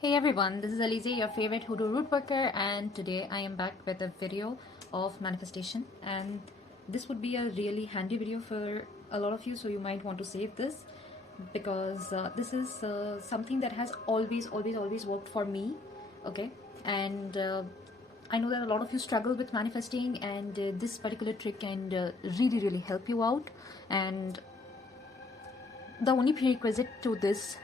Hey everyone, this is Alize, your favorite Hoodoo root worker, and today I am back with a video of manifestation. And this would be a really handy video for a lot of you, so you might want to save this because this is something that has always worked for me. Okay, and I know that a lot of you struggle with manifesting, and this particular trick can really help you out. And the only prerequisite to this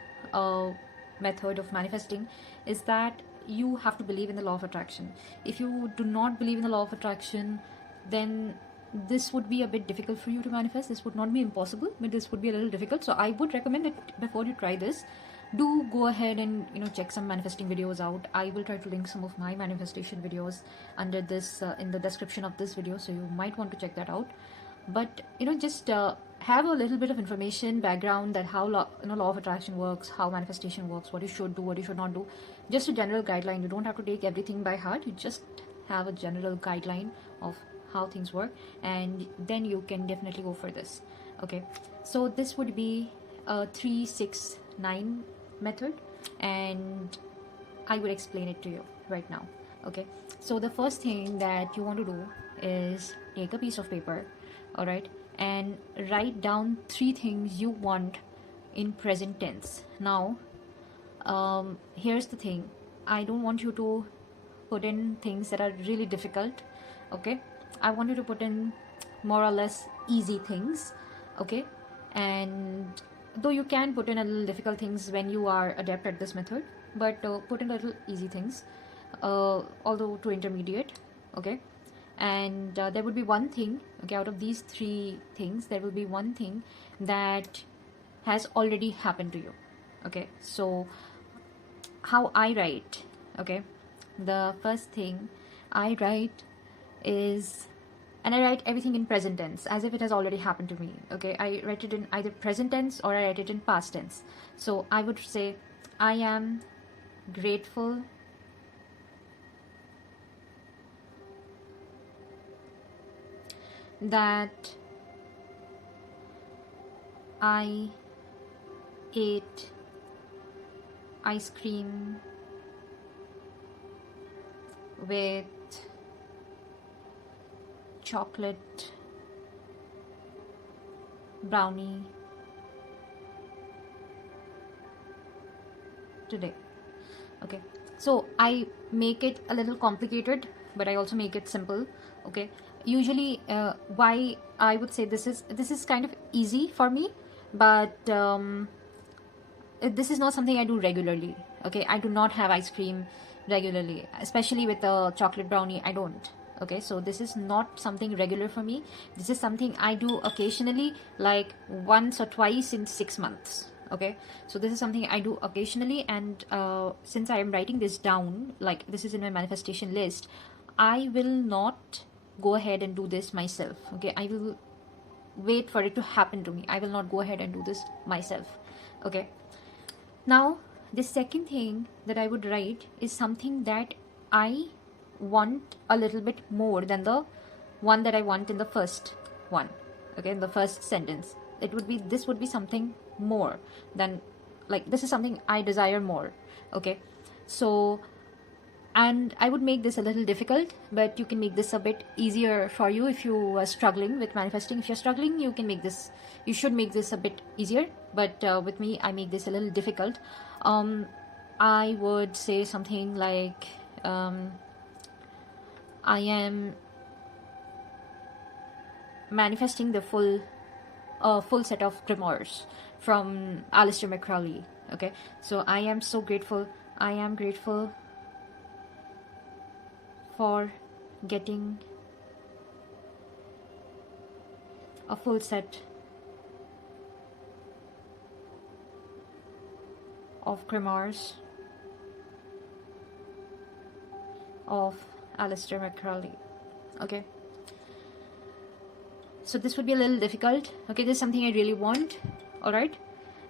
method of manifesting is that you have to believe in the law of attraction. If you do not believe in the law of attraction, then this would be a bit difficult for you to manifest. This would not be impossible, but this would be a little difficult. So I would recommend that before you try this, do go ahead and check some manifesting videos out. I will try to link some of my manifestation videos under this in the description of this video, so you might want to check that out. But just have a little bit of information background that how law of attraction works, how manifestation works, what you should do, what you should not do. Just a general guideline. You don't have to take everything by heart. You just have a general guideline of how things work, and then you can definitely go for this. Okay, so this would be a 369 method, and I would explain it to you right now. Okay, so the first thing that you want to do is take a piece of paper, all right, and write down 3 things you want in present tense. Now here's the thing, I don't want you to put in things that are really difficult. Okay, I want you to put in more or less easy things. Okay, and though you can put in a little difficult things when you are adept at this method, but put in a little easy things, although to intermediate. Okay, and there would be one thing, okay, out of these 3 things there will be one thing that has already happened to you. Okay, so how I write, okay, the first thing I write is, and I write everything in present tense as if it has already happened to me. Okay, I write it in either present tense or I write it in past tense. So I would say, I am grateful that I ate ice cream with chocolate brownie today. Okay, so I make it a little complicated, but I also make it simple. Okay, usually why I would say this is kind of easy for me, but this is not something I do regularly. Okay, I do not have ice cream regularly, especially with a chocolate brownie. I don't. Okay, so this is not something regular for me. This is something I do occasionally, like once or twice in 6 months. Okay, so this is something I do occasionally, and since I am writing this down, like this is in my manifestation list, I will not go ahead and do this myself. Okay, I will wait for it to happen to me. I will not go ahead and do this myself. Okay, now the second thing that I would write is something that I want a little bit more than the one that I want in the first one. Okay, in the first sentence, this would be something more than, like, this is something I desire more. Okay, so, and I would make this a little difficult, but you can make this a bit easier for you if you are struggling with manifesting. If you're struggling, you should make this a bit easier, but with me, I make this a little difficult. I would say something like, I am manifesting the full set of grimoires from Aleister McCrowley. Okay, so I am so grateful. I am grateful for getting a full set of grimoires of Aleister McCrowley. Okay, so this would be a little difficult. Okay, this is something I really want. All right,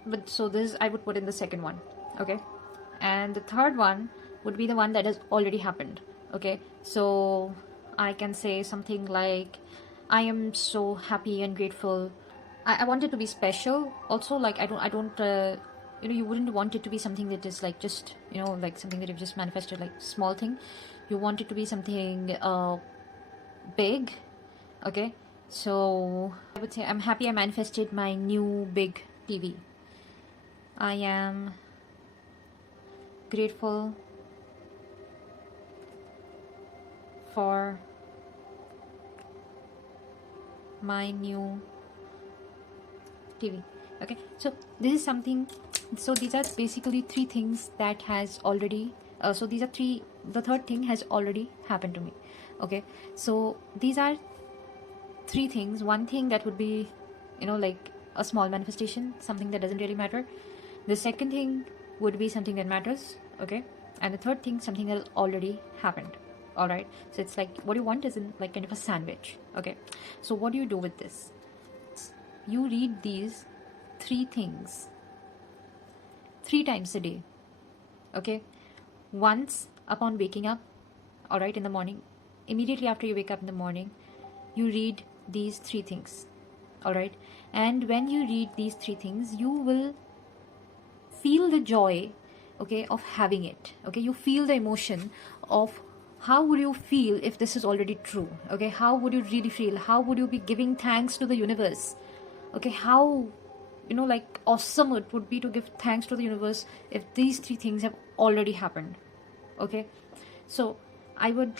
but so this I would put in the second one. Okay, and the third one would be the one that has already happened. Okay, so I can say something like, I am so happy and grateful. I want it to be special also, like I don't you wouldn't want it to be something that is like just, like something that you've just manifested, like small thing. You want it to be something big. Okay, so I would say I'm happy I manifested my new big TV. I am grateful for my new TV. Okay, so this is something, so these are basically three things that has already so these are three, the third thing has already happened to me. Okay, so these are three things. One thing that would be, like a small manifestation, something that doesn't really matter. The second thing would be something that matters. Okay, and the third thing, something that already happened. All right, so it's like what you want is in like kind of a sandwich. Okay, so what do you do with this? You read these three things 3 times a day. Okay, once upon waking up, all right, in the morning, immediately after you wake up in the morning, you read these three things. All right, and when you read these three things, you will feel the joy, okay, of having it. Okay, you feel the emotion of how would you feel if this is already true. Okay, how would you really feel? How would you be giving thanks to the universe? Okay, how, like awesome it would be to give thanks to the universe if these three things have already happened. Okay, so I would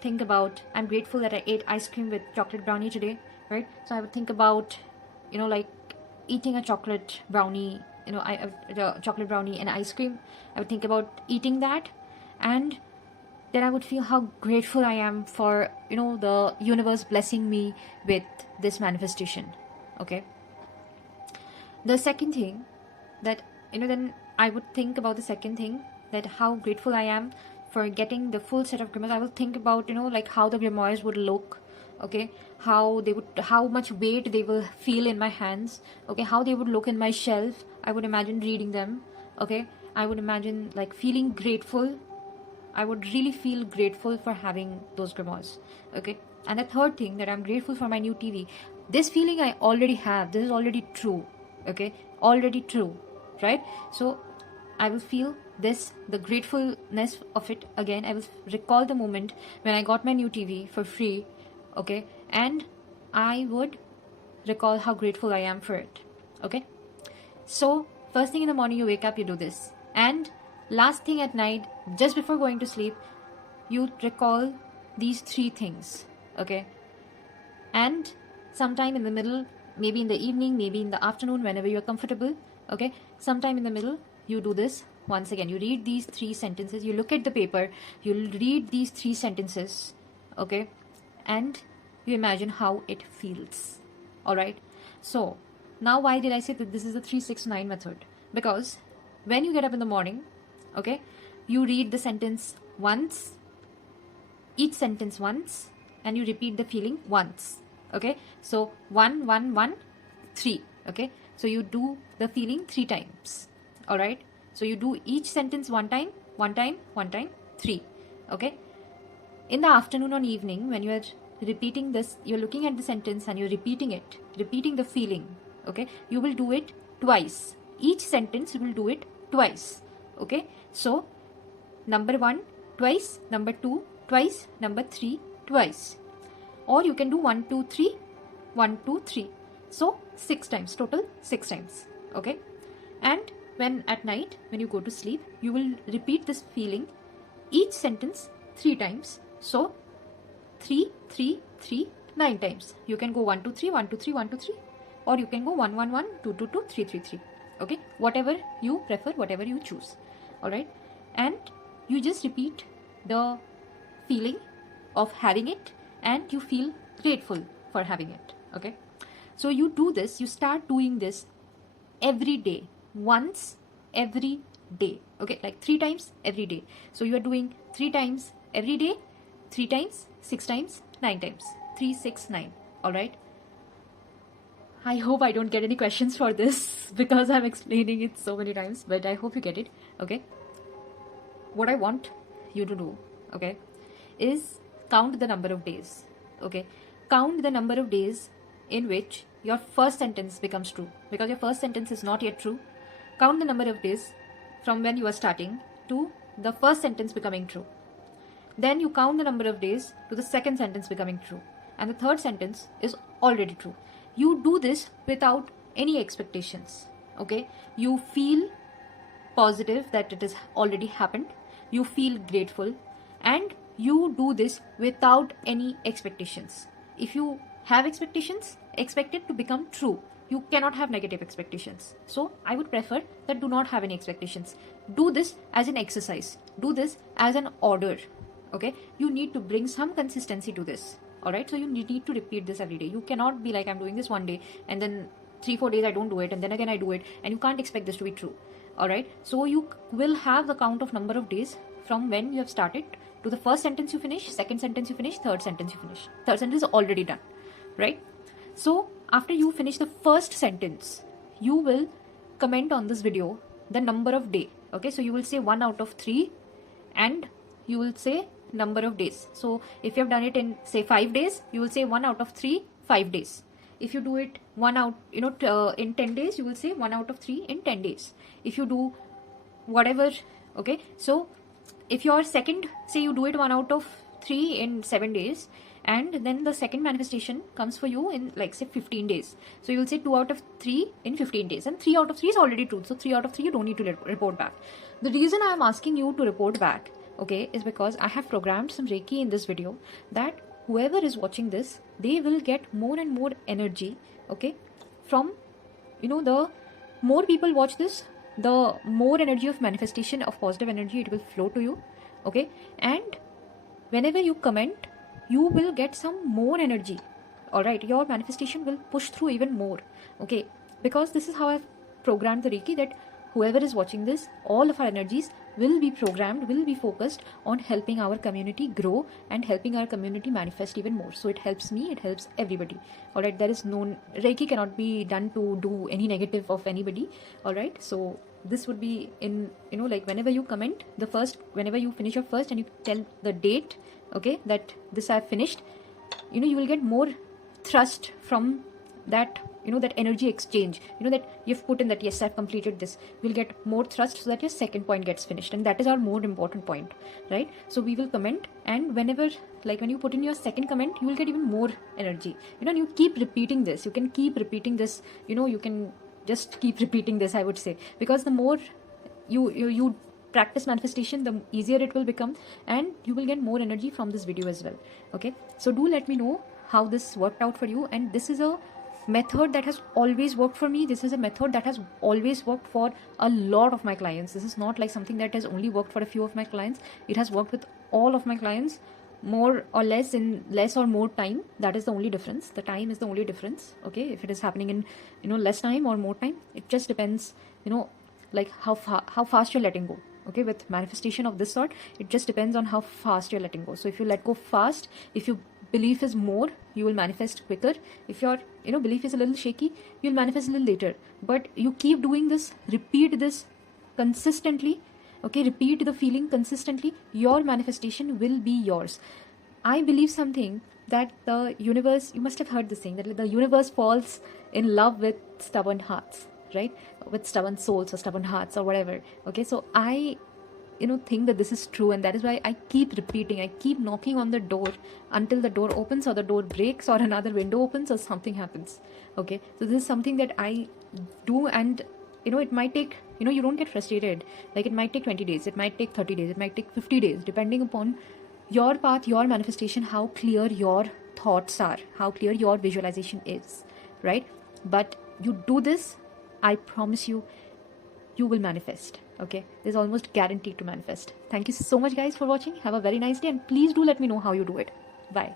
think about, I'm grateful that I ate ice cream with chocolate brownie today, right? So I would think about, like eating a chocolate brownie, chocolate brownie and ice cream. I would think about eating that, and then I would feel how grateful I am for, the universe blessing me with this manifestation. Okay. The second thing that, then I would think about the second thing, that how grateful I am for getting the full set of grimoires. I will think about, like how the grimoires would look. Okay, how much weight they will feel in my hands. Okay, how they would look in my shelf. I would imagine reading them. Okay, I would imagine like feeling grateful. I would really feel grateful for having those grimoires. Okay, and the third thing, that I'm grateful for my new TV. This feeling I already have. This is already true. Okay, already true, right? So I will feel this, the gratefulness of it again. I will recall the moment when I got my new TV for free. Okay, and I would recall how grateful I am for it. Okay, so first thing in the morning you wake up, you do this, and last thing at night, just before going to sleep, you recall these three things. Okay, and sometime in the middle, maybe in the evening, maybe in the afternoon, whenever you're comfortable. Okay, sometime in the middle, you do this once again. You read these three sentences, you look at the paper, you read these three sentences. Okay, and you imagine how it feels. All right, so now why did I say that this is the 369 method? Because when you get up in the morning, okay, you read the sentence once, each sentence once, and you repeat the feeling once. Okay, so 1 1 1 3. Okay, so you do the feeling 3 times. All right, so you do each sentence one time, 3. Okay, in the afternoon or evening, when you are repeating this, you're looking at the sentence and you're repeating it, repeating the feeling. Okay, you will do it twice. Each sentence you will do it twice. Okay, so number 1 twice, number 2 twice, number 3 twice. Or you can do 1 2 3, 1 2 3. So 6 times, total 6 times. Okay, and when at night, when you go to sleep, you will repeat this feeling, each sentence 3 times. So 3 3 3 9 times. You can go 1 2 3, 1 2 3, 1 2 3, or you can go 1 1 1, 2 2 2, 3 3 3. Okay, whatever you prefer, whatever you choose. All right, and you just repeat the feeling of having it, and you feel grateful for having it. Okay, so you do this, you start doing this every day, once every day. Okay, like 3 times every day. So you are doing 3 times every day, 3 times, 6 times, 9 times. 3 6 9. All right, I hope I don't get any questions for this because I'm explaining it so many times, but I hope you get it. Okay, what I want you to do, okay, is count the number of days. Okay, count the number of days in which your first sentence becomes true, because your first sentence is not yet true. count the number of days from when you are starting to the first sentence becoming true. Then you count the number of days to the second sentence becoming true. And the third sentence is already true. You do this without any expectations. Okay? You feel positive that it has already happened. You feel grateful. And you do this without any expectations. If you have expectations, expect it to become true. You cannot have negative expectations. So I would prefer that do not have any expectations. Do this as an exercise. Do this as an order. Okay? You need to bring some consistency to this. Alright? So you need to repeat this every day. You cannot be like, I'm doing this one day and then 3-4 days I don't do it and then again I do it, and you can't expect this to be true. Alright? So you will have the count of number of days from when you have started to the first sentence you finish, second sentence you finish, third sentence you finish. Third sentence is already done. Right? So after you finish the first sentence, you will comment on this video the number of day. Okay? So you will say 1 out of 3 and you will say number of days. So if you have done it in say 5 days, you will say 1 out of 3 5 days. If you do it in 10 days, you will say 1 out of 3 in 10 days. If you do whatever, okay, so if your second, say you do it 1 out of 3 in 7 days, and then the second manifestation comes for you in like say 15 days, so you will say 2 out of 3 in 15 days, and 3 out of 3 is already true. So 3 out of 3 you don't need to report back. The reason I am asking you to report back, okay, is because I have programmed some Reiki in this video that whoever is watching this, they will get more and more energy, okay, from, the more people watch this, the more energy of manifestation of positive energy it will flow to you, okay, and whenever you comment, you will get some more energy. All right, your manifestation will push through even more, okay, because this is how I've programmed the Reiki, that whoever is watching this, all of our energies will be programmed, will be focused on helping our community grow and helping our community manifest even more. So it helps me, it helps everybody. All right, there is no, Reiki cannot be done to do any negative of anybody. All right, so this would be in, like whenever you comment the first, whenever you finish your first and you tell the date, okay, that this I've finished, you will get more thrust from that, that energy exchange, that you've put in that, yes, I've completed this. We'll get more thrust so that your second point gets finished. And that is our more important point, right? So we will comment, and whenever, like when you put in your second comment, you will get even more energy. And you keep repeating this. You can keep repeating this, you can just keep repeating this, I would say, because the more you practice manifestation, the easier it will become, and you will get more energy from this video as well. Okay, so do let me know how this worked out for you. And this is a method that has always worked for me. This is a method that has always worked for a lot of my clients. This is not like something that has only worked for a few of my clients. It has worked with all of my clients, more or less, in less or more time. That is the only difference. The time is the only difference. Okay, if it is happening in less time or more time, it just depends, like how fast you're letting go. Okay, with manifestation of this sort, it just depends on how fast you're letting go. So if you let go fast, if your belief is more, you will manifest quicker. If your belief is a little shaky, you'll manifest a little later. But you keep doing this, repeat this consistently. Okay, repeat the feeling consistently, your manifestation will be yours. I believe something, that the universe, you must have heard this thing, that the universe falls in love with stubborn hearts, right? With stubborn souls or stubborn hearts or whatever. Okay, so I think that this is true, and that is why I keep repeating, I keep knocking on the door until the door opens, or the door breaks, or another window opens, or something happens. Okay, so this is something that I do, and it might take, you don't get frustrated. Like it might take 20 days, it might take 30 days, it might take 50 days, depending upon your path, your manifestation, how clear your thoughts are, how clear your visualization is, right? But you do this, I promise you, you will manifest. Okay, this is almost guaranteed to manifest. Thank you so much guys for watching. Have a very nice day, and please do let me know how you do it. Bye.